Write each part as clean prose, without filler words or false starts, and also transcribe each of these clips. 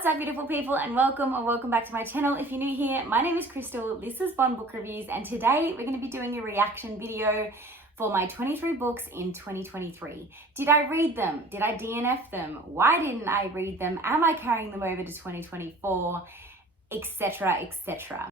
What's up, beautiful people, and welcome back to my channel. If you're new here, my name is Crystal, this is Bond Book Reviews, and today we're going to be doing a reaction video for my 23 books in 2023. Did I read them? Did I DNF them? Why didn't I read them? Am I carrying them over to 2024? Etc, etc.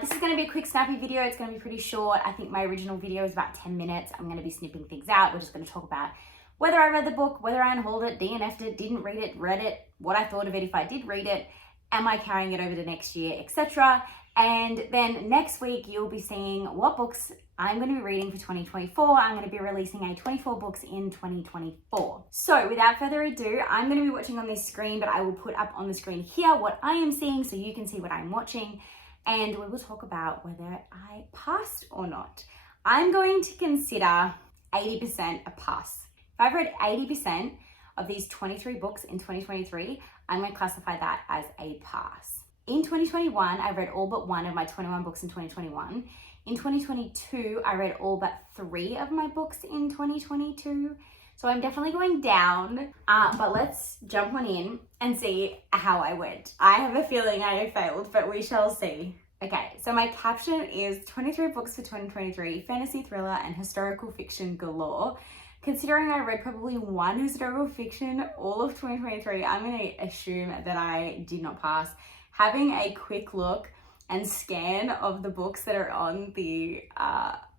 This is going to be a quick snappy video. It's going to be pretty short. I think my original video is about 10 minutes. I'm going to be snipping things out. We're just going to talk about whether I read the book, whether I unhauled it, DNF'd it, didn't read it, read it, what I thought of it if I did read it, am I carrying it over to next year, etc. And then next week you'll be seeing what books I'm going to be reading for 2024. I'm going to be releasing a 24 books in 2024. So without further ado, I'm going to be watching on this screen, but I will put up on the screen here what I am seeing so you can see what I'm watching. And we will talk about whether I passed or not. I'm going to consider 80% a pass. If I've read 80% of these 23 books in 2023, I'm going to classify that as a pass. In 2021, I read all but one of my 21 books in 2021. In 2022, I read all but 3 of my books in 2022. So I'm definitely going down, but let's jump on in and see how I went. I have a feeling I have failed, but we shall see. Okay, so my caption is 23 books for 2023, fantasy, thriller, and historical fiction galore. Considering I read probably one historical fiction all of 2023, I'm going to assume that I did not pass. Having a quick look and scan of the books that are on the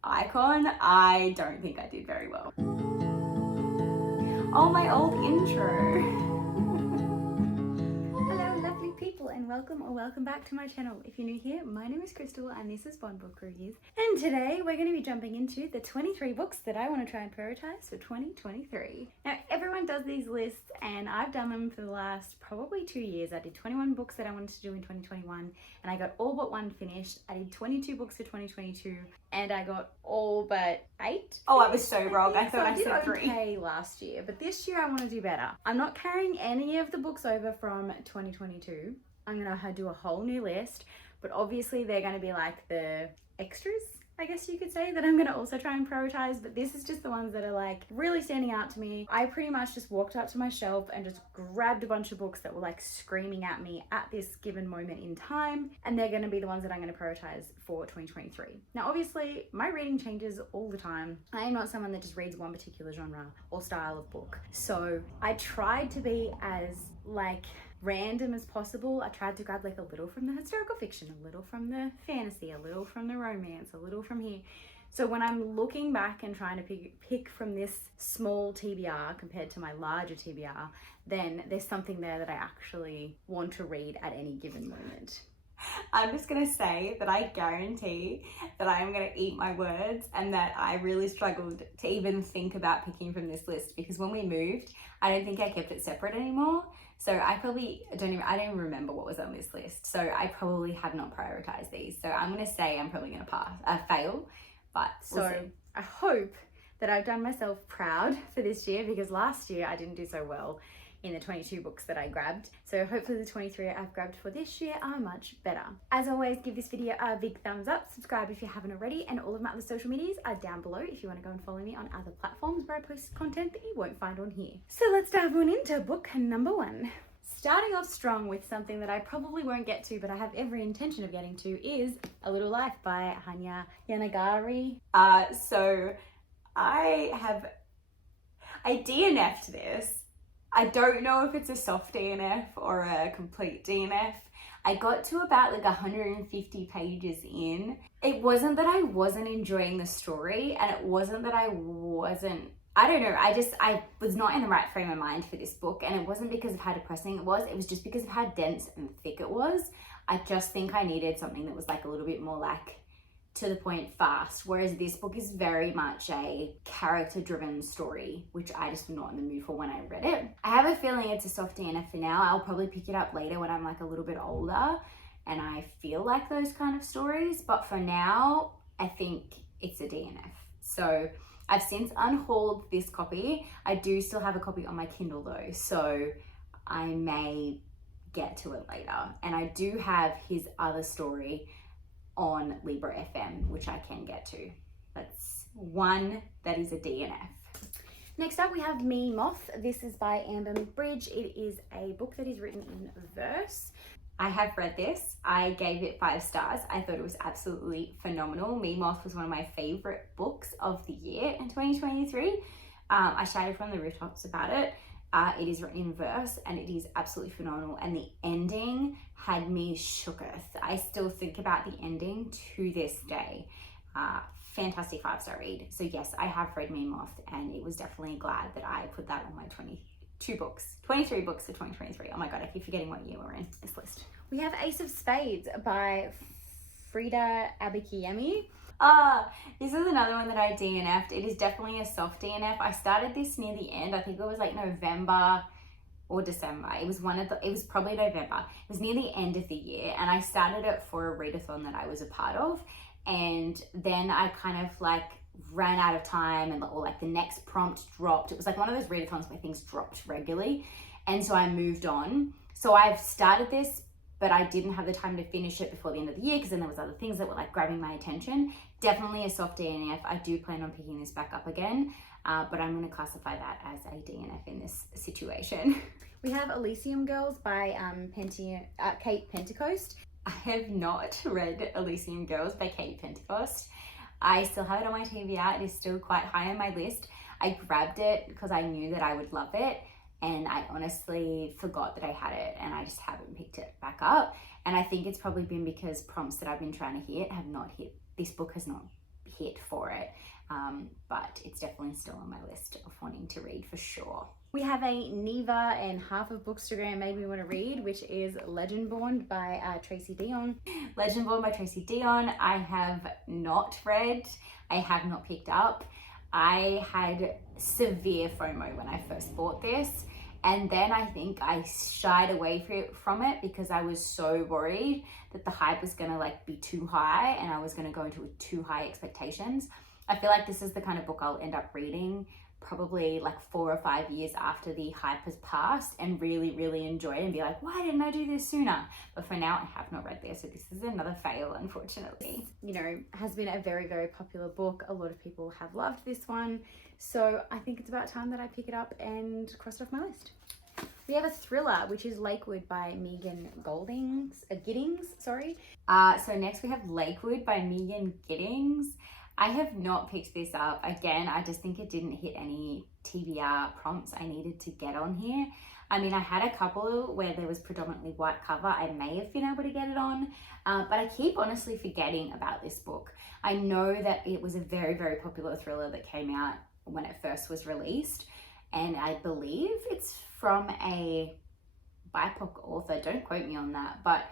icon, I don't think I did very well. Oh, my old intro. Hello, lovely people, and welcome back to my channel. If you're new here, my name is Crystal, and this is Bond Book Reviews. And today we're going to be jumping into the 23 books that I want to try and prioritize for 2023. Now, everyone does these lists, and I've done them for the last probably 2 years. I did 21 books that I wanted to do in 2021, and I got all but 1 finished. I did 22 books for 2022, and I got all but 8. Oh, I was so wrong. I thought I said 3. Okay, last year, but this year I want to do better. I'm not carrying any of the books over from 2022. I'm going to do a whole new list, but obviously they're going to be like the extras, I guess you could say, that I'm going to also try and prioritize, but this is just the ones that are like really standing out to me. I pretty much just walked up to my shelf and just grabbed a bunch of books that were like screaming at me at this given moment in time, and they're going to be the ones that I'm going to prioritize for 2023. Now, obviously, my reading changes all the time. I am not someone that just reads one particular genre or style of book, so I tried to be as like random as possible. I tried to grab like a little from the historical fiction, a little from the fantasy, a little from the romance, a little from here. So when I'm looking back and trying to pick from this small TBR compared to my larger TBR, then there's something there that I actually want to read at any given moment. I'm just going to say that I guarantee that I am going to eat my words, and that I really struggled to even think about picking from this list, because when we moved, I don't think I kept it separate anymore. So I don't even remember what was on this list. So I probably have not prioritized these. So I'm going to say I'm probably going to fail, but we'll see. I hope that I've done myself proud for this year, because last year I didn't do so well in the 22 books that I grabbed. So hopefully the 23 I've grabbed for this year are much better. As always, give this video a big thumbs up, subscribe if you haven't already, and all of my other social medias are down below if you want to go and follow me on other platforms where I post content that you won't find on here. So let's dive on into book number 1. Starting off strong with something that I probably won't get to, but I have every intention of getting to, is A Little Life by Hanya Yanagihara. So I DNF'd this. I don't know if it's a soft DNF or a complete DNF. I got to about like 150 pages in. It wasn't that I wasn't enjoying the story, and it wasn't that I don't know, I was not in the right frame of mind for this book, and it wasn't because of how depressing it was just because of how dense and thick it was. I just think I needed something that was like a little bit more like to the point, fast, whereas this book is very much a character-driven story, which I just was not in the mood for when I read it. I have a feeling it's a soft DNF for now. I'll probably pick it up later when I'm like a little bit older and I feel like those kind of stories, but for now, I think it's a DNF. So I've since unhauled this copy. I do still have a copy on my Kindle though, so I may get to it later. And I do have his other story on Libra FM, which I can get to. Let's one that is a DNF. Next up, we have Me Moth. This is by Amber McBridge. It is a book that is written in verse. I have read this. I gave it 5 stars. I thought it was absolutely phenomenal. Me Moth was one of my favorite books of the year in 2023. I shouted from the rooftops about it. It is written in verse and it is absolutely phenomenal. And the ending had me shooketh. I still think about the ending to this day. Fantastic 5-star read. So yes, I have read Me Moth, and it was definitely glad that I put that on my 23 books for 2023. Oh my God, I keep forgetting what year we're in this list. We have Ace of Spades by Frida Abikiyemi. This is another one that I DNF'd. It is definitely a soft DNF. I started this near the end. I think it was like November or December. It was probably November. It was near the end of the year, and I started it for a readathon that I was a part of. And then I kind of like ran out of time, and or like the next prompt dropped. It was like one of those readathons where things dropped regularly. And so I moved on. So I've started this, but I didn't have the time to finish it before the end of the year because then there was other things that were like grabbing my attention. Definitely a soft DNF. I do plan on picking this back up again, but I'm going to classify that as a DNF in this situation. We have Elysium Girls by Kate Pentecost. I have not read Elysium Girls by Kate Pentecost. I still have it on my TBR. It is still quite high on my list. I grabbed it because I knew that I would love it, and I honestly forgot that I had it, and I just haven't picked it back up. And I think it's probably been because prompts that I've been trying to hit have not hit. This book has not hit for it, but it's definitely still on my list of wanting to read for sure. We have a Neva and half of Bookstagram made me want to read, which is Legendborn by Tracy Deonn. Legendborn by Tracy Deonn, I have not read. I have not picked up. I had severe FOMO when I first bought this, and then I think I shied away from it because I was so worried that the hype was gonna like be too high and I was gonna go into too high expectations. I feel like this is the kind of book I'll end up reading probably like 4 or 5 years after the hype has passed and really enjoy it and be like, why didn't I do this sooner? But for now, I have not read this, so this is another fail, unfortunately. You know, has been a very popular book. A lot of people have loved this one, so I think it's about time that I pick it up and cross it off my list. We have a thriller, which is Lakewood by Megan Giddings. So next we have Lakewood by Megan Giddings. I have not picked this up. Again, I just think it didn't hit any TBR prompts I needed to get on here. I mean, I had a couple where there was predominantly white cover. I may have been able to get it on, but I keep honestly forgetting about this book. I know that it was a very popular thriller that came out when it first was released, and I believe it's from a BIPOC author. Don't quote me on that, but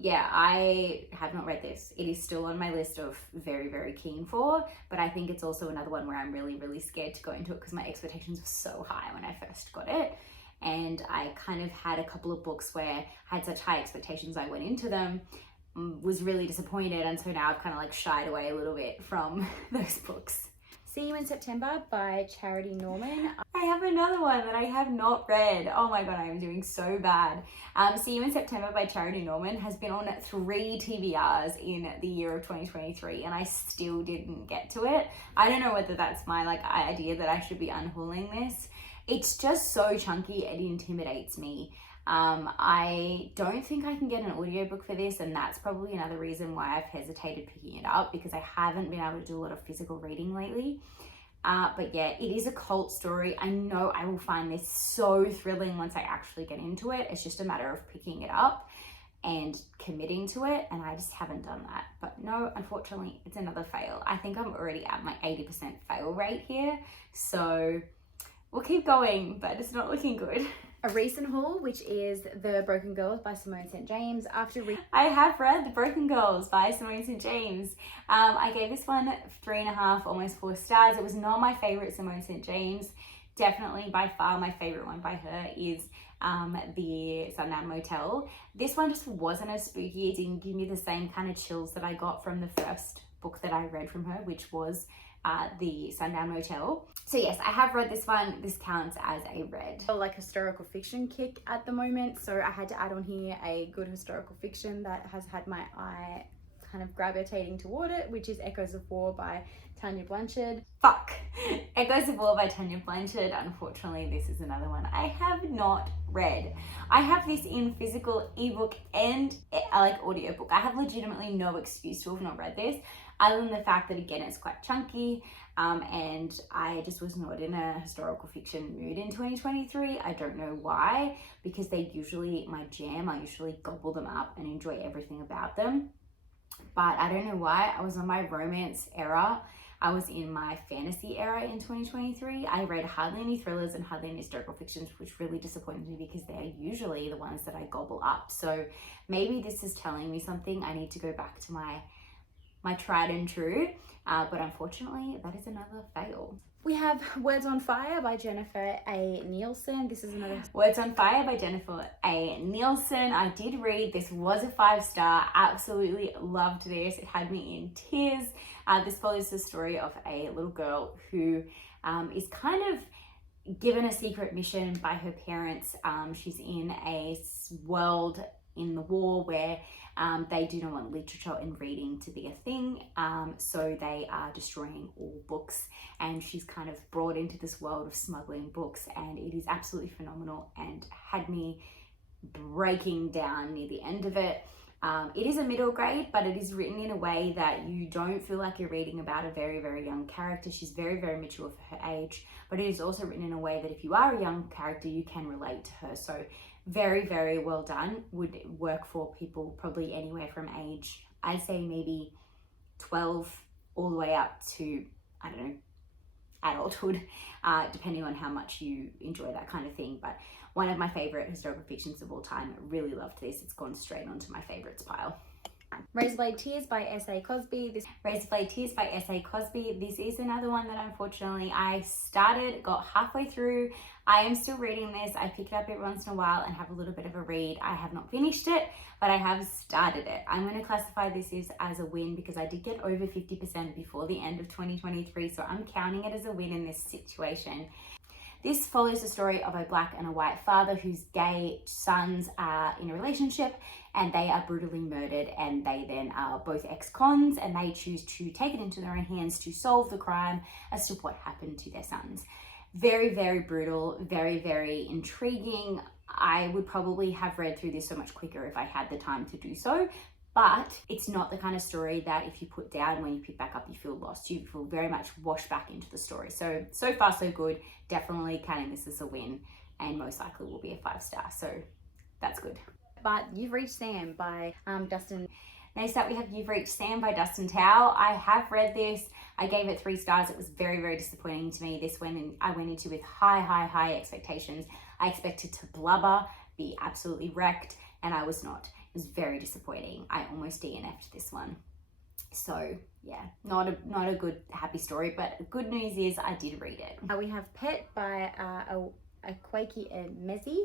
yeah, I have not read this. It is still on my list of very keen for, but I think it's also another one where I'm really scared to go into it because my expectations were so high when I first got it. And I kind of had a couple of books where I had such high expectations I went into them, was really disappointed, and so now I've kind of like shied away a little bit from those books. See You in September by Charity Norman. I have another one that I have not read. Oh my God, I am doing so bad. See You in September by Charity Norman has been on 3 TBRs in the year of 2023, and I still didn't get to it. I don't know whether that's my like idea that I should be unhauling this. It's just so chunky, it intimidates me. I don't think I can get an audiobook for this, and that's probably another reason why I've hesitated picking it up, because I haven't been able to do a lot of physical reading lately. But yeah, it is a cult story. I know I will find this so thrilling once I actually get into it. It's just a matter of picking it up and committing to it, and I just haven't done that. But no, unfortunately, it's another fail. I think I'm already at my 80% fail rate here, so we'll keep going, but it's not looking good. A recent haul, which is The Broken Girls by Simone St. James. I have read The Broken Girls by Simone St. James. I gave this one 3.5, almost 4 stars. It was not my favorite Simone St. James. Definitely by far my favorite one by her is The Sundown Motel. This one just wasn't as spooky. It didn't give me the same kind of chills that I got from the first book that I read from her, which was The Sundown Motel. So yes, I have read this one. This counts as a read. Like historical fiction kick at the moment, so I had to add on here a good historical fiction that has had my eye kind of gravitating toward it, which is Echoes of War by Tanya Blanchard. Fuck. Echoes of War by Tanya Blanchard. Unfortunately, this is another one I have not read. I have this in physical ebook and like audiobook. I have legitimately no excuse to have not read this, other than the fact that, again, it's quite chunky, and I just was not in a historical fiction mood in 2023. I don't know why, because they're usually my jam. I usually gobble them up and enjoy everything about them. But I don't know why. I was on my romance era. I was in my fantasy era in 2023. I read hardly any thrillers and hardly any historical fictions, which really disappointed me because they're usually the ones that I gobble up. So maybe this is telling me something. I need to go back to my tried and true, but unfortunately that is another fail. We have Words on Fire by Jennifer A. Nielsen. This is another... Words on Fire by Jennifer A. Nielsen. I did read. This was a 5-star. Absolutely loved this. It had me in tears. This follows the story of a little girl who is kind of given a secret mission by her parents. She's in a world in the war where they do not want literature and reading to be a thing, so they are destroying all books, and she's kind of brought into this world of smuggling books, and it is absolutely phenomenal and had me breaking down near the end of it. It is a middle grade, but it is written in a way that you don't feel like you're reading about a very, very young character. She's very, very mature for her age, but it is also written in a way that if you are a young character, you can relate to her. So very, very well done. Would work for people probably anywhere from age, I'd say maybe 12 all the way up to, I don't know, adulthood, depending on how much you enjoy that kind of thing. But one of my favorite historical fictions of all time. Really loved this. It's gone straight onto my favorites pile. Razorblade Tears by S.A. Cosby. Razorblade Tears by S.A. Cosby. This is another one that unfortunately I started, got halfway through. I am still reading this. I pick it up every once in a while and have a little bit of a read. I have not finished it, but I have started it. I'm going to classify this as a win because I did get over 50% before the end of 2023, so I'm counting it as a win in this situation. This follows the story of a black and a white father whose gay sons are in a relationship and they are brutally murdered, and they then are both ex-cons and they choose to take it into their own hands to solve the crime as to what happened to their sons. Very, very brutal, very, very intriguing. I would probably have read through this so much quicker if I had the time to do so. But it's not the kind of story that if you put down, when you pick back up, you feel lost. You feel very much washed back into the story. So far, so good. Definitely counting this as a win, and most likely will be a 5-star. So that's good. But You've Reached Sam by Dustin. Next up, we have You've Reached Sam by Dustin Tao. I have read this. I gave it 3 stars. It was very, very disappointing to me. I went into with high expectations. I expected to blubber, be absolutely wrecked, and I was not. It was very disappointing. I almost DNF'd this one. So yeah, not a good happy story, but good news is I did read it. We have Pet by Akwaeke Emezi.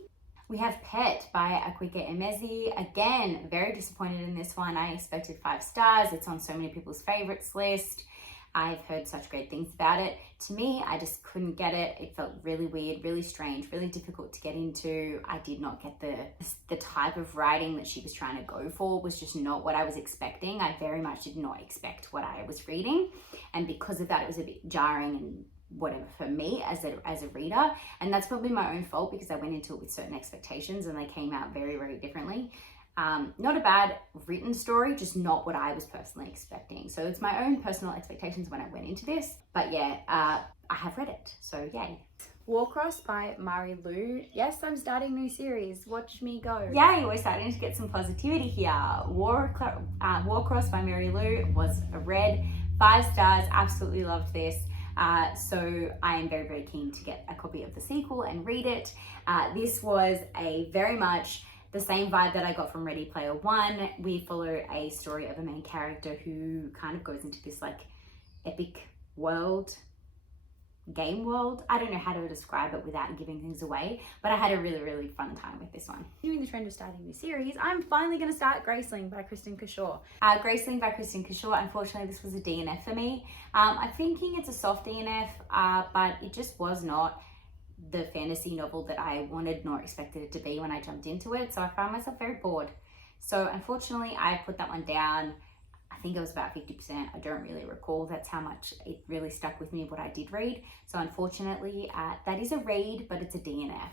We have Pet by Akwaeke Emezi. Again, very disappointed in this one. I expected 5 stars. It's on so many people's favorites list. I've heard such great things about it. To me, I just couldn't get it. It felt really weird, really strange, really difficult to get into. I did not get the type of writing that she was trying to go for. Was just not what I was expecting. I very much did not expect what I was reading. And because of that, it was a bit jarring and whatever for me as a reader. And that's probably my own fault because I went into it with certain expectations and they came out very, very differently. Not a bad written story, just not what I was personally expecting. So it's my own personal expectations when I went into this. But yeah, I have read it, so yay. Warcross by Mari Lu. Yes, I'm starting a new series. Watch me go. Yay, we're starting to get some positivity here. Warcross by Mari Lu was a read. 5 stars, absolutely loved this. So I am very, very keen to get a copy of the sequel and read it. This was a very much the same vibe that I got from Ready Player One. We follow a story of a main character who kind of goes into this like epic world, game world. I don't know how to describe it without giving things away, but I had a really, really fun time with this one. Continuing the trend of starting a new series, I'm finally going to start Graceling by Kristen Cashore. Graceling by Kristen Cashore. Unfortunately, this was a DNF for me. I'm thinking it's a soft DNF, but it just was not the fantasy novel that I wanted nor expected it to be when I jumped into it. So I found myself very bored. So unfortunately, I put that one down. I think it was about 50%. I don't really recall. That's how much it really stuck with me, what I did read. So unfortunately, that is a read, but it's a DNF.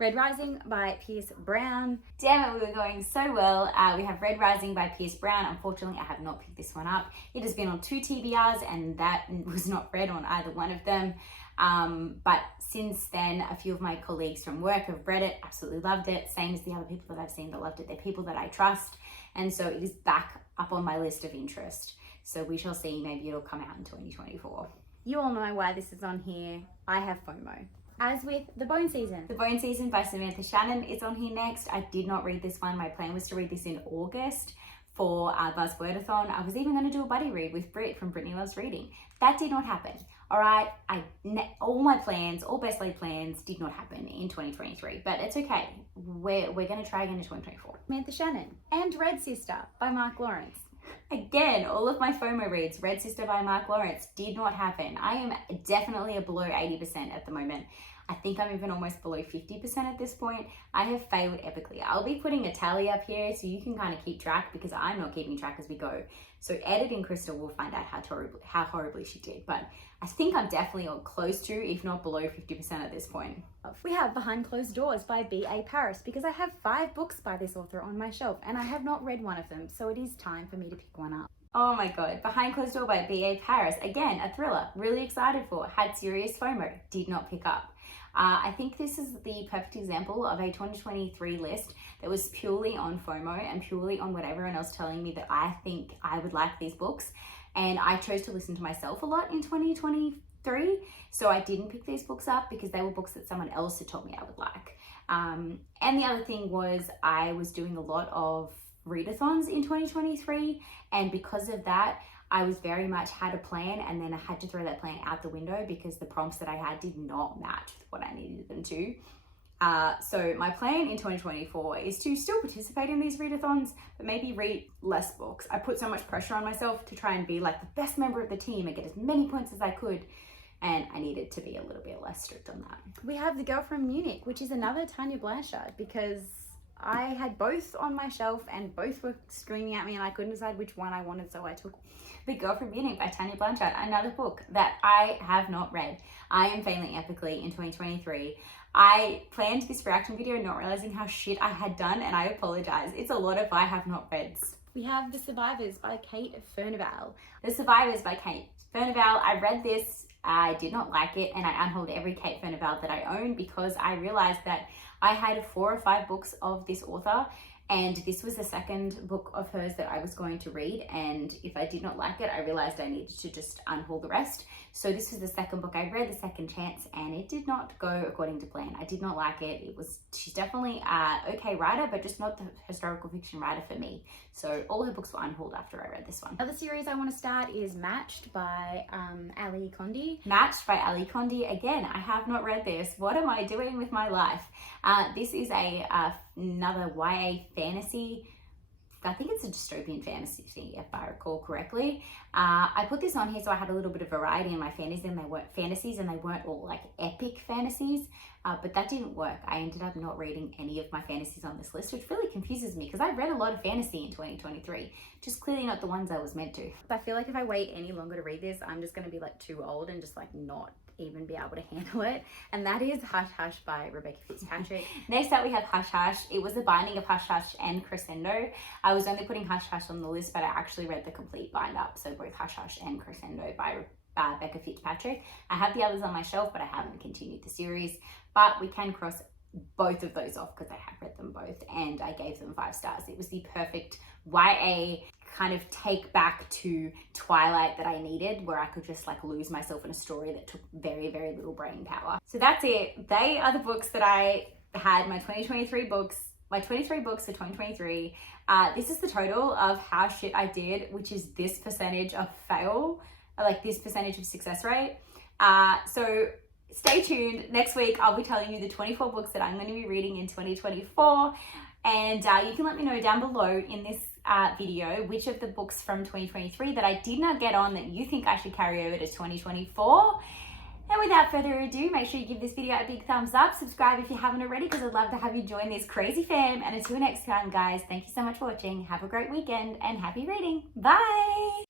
Red Rising by Pierce Brown. Damn it, we were going so well. We have Red Rising by Pierce Brown. Unfortunately, I have not picked this one up. It has been on 2 TBRs and that was not read on either one of them. But since then, a few of my colleagues from work have read it, absolutely loved it. Same as the other people that I've seen that loved it. They're people that I trust. And so it is back up on my list of interest. So we shall see, maybe it'll come out in 2024. You all know why this is on here. I have FOMO. As with The Bone Season. The Bone Season by Samantha Shannon is on here next. I did not read this one. My plan was to read this in August for Buzzwordathon. I was even going to do a buddy read with Britt from Brittany Loves Reading. That did not happen. All right, all my plans, all best laid plans did not happen in 2023, but it's okay. We're going to try again in 2024. Samantha Shannon and Red Sister by Mark Lawrence. Again, all of my FOMO reads, Red Sister by Mark Lawrence, did not happen. I am definitely below 80% at the moment. I think I'm even almost below 50% at this point. I have failed epically. I'll be putting a tally up here so you can kind of keep track, because I'm not keeping track as we go. So editing Crystal will find out how horribly she did. But I think I'm definitely close to, if not below 50% at this point. We have Behind Closed Doors by B.A. Paris, because I have 5 books by this author on my shelf and I have not read one of them. So it is time for me to pick one up. Oh my God, Behind Closed Door by B.A. Paris. Again, a thriller, really excited for, had serious FOMO, did not pick up. I think this is the perfect example of a 2023 list that was purely on FOMO and purely on what everyone else telling me that I think I would like these books. And I chose to listen to myself a lot in 2023. So I didn't pick these books up because they were books that someone else had told me I would like. And the other thing was I was doing a lot of readathons in 2023. And because of that, I was very much had a plan, and then I had to throw that plan out the window because the prompts that I had did not match with what I needed them to. So my plan in 2024 is to still participate in these readathons, but maybe read less books. I put so much pressure on myself to try and be like the best member of the team and get as many points as I could. And I needed to be a little bit less strict on that. We have The Girl from Munich, which is another Tanya Blanchard, because I had both on my shelf and both were screaming at me and I couldn't decide which one I wanted, so I took The Girl from Munich by Tanya Blanchard, another book that I have not read. I am failing epically in 2023. I planned this reaction video not realizing how shit I had done, and I apologize. It's a lot of I have not read. We have The Survivors by Kate Furnivall. The Survivors by Kate Furnivall. I read this, I did not like it, and I unhauled every Kate Furnivall that I own because I realized that I had 4 or 5 books of this author, and this was the second book of hers that I was going to read, and if I did not like it, I realized I needed to just unhaul the rest. So this was the second book I read, the second chance, and it did not go according to plan. I did not like it. She's definitely an okay writer, but just not the historical fiction writer for me. So all her books were unhauled after I read this one. Another series I want to start is Matched by Ali Condie. Matched by Ali Condie. Again, I have not read this. What am I doing with my life? This is another YA fantasy. I think it's a dystopian fantasy, if I recall correctly. I put this on here so I had a little bit of variety in my fantasies, and they weren't all like epic fantasies, but that didn't work. I ended up not reading any of my fantasies on this list, which really confuses me because I read a lot of fantasy in 2023, just clearly not the ones I was meant to. I feel like if I wait any longer to read this, I'm just going to be like too old and just like not even be able to handle it. And that is Hush Hush by Rebecca Fitzpatrick. Next up we have Hush Hush. It was a binding of Hush Hush and Crescendo. I was only putting Hush Hush on the list, but I actually read the complete bind up, so both Hush Hush and Crescendo by Becca Fitzpatrick. I have the others on my shelf, but I haven't continued the series, but we can cross both of those off because I have read them both and I gave them 5 stars. It was the perfect YA kind of take back to Twilight that I needed, where I could just like lose myself in a story that took very, very little brain power. So that's it. They are the books that I had, my 2023 books, my 23 books for 2023. This is the total of how shit I did, which is this percentage of fail, like this percentage of success rate. So stay tuned. Next week, I'll be telling you the 24 books that I'm going to be reading in 2024. And you can let me know down below in this video which of the books from 2023 that I did not get on that you think I should carry over to 2024. And without further ado, make sure you give this video a big thumbs up, subscribe if you haven't already, because I'd love to have you join this crazy fam. And until next time, guys, thank you so much for watching. Have a great weekend and happy reading. Bye!